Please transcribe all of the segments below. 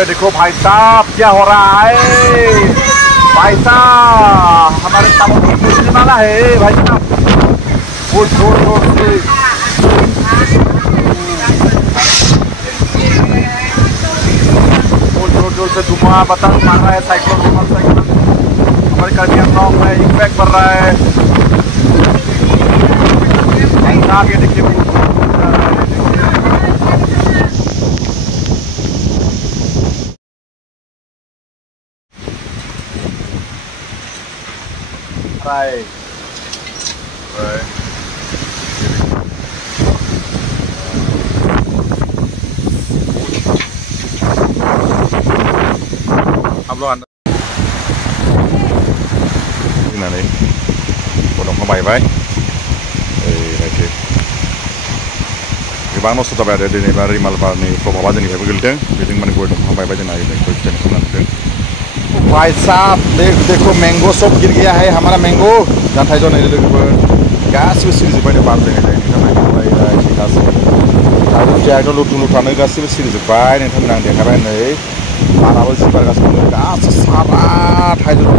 ये देखो भाई साहब क्या हो रहा है भाई साहब, हमारे सामने पूछने वाला है भाई साहब, वो जोर जोर से धुआं पतंग मार रहा है, साइक्लोन हमारे कर्मी अंगों में इम्पैक्ट कर रहा है। ये देखिए हम लोग này cổ động có bảy váy này thì cái bang nó sụt về đây này và rimal và này có bao nhiêu người phải gửi đến thì chúng mình cổ động có bảy váy này này कोई channel बना दें। भाई साहब देखो mango सब गिर गया है हमारा मैंगो जान जो नहीं लोग गासिबो सिरिजोबबाय बारदों गासिबो आरो जायगा लुथु लुथानो गासिबो सिरिजोबबाय नोंथांमोन आं देखाबाय नै बाराबो जिबारगासिनो गासिबो सारा थाइजौ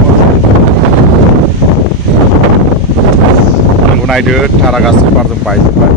दङ नायदो थारा गासिबो बारजों बायजोबबाय।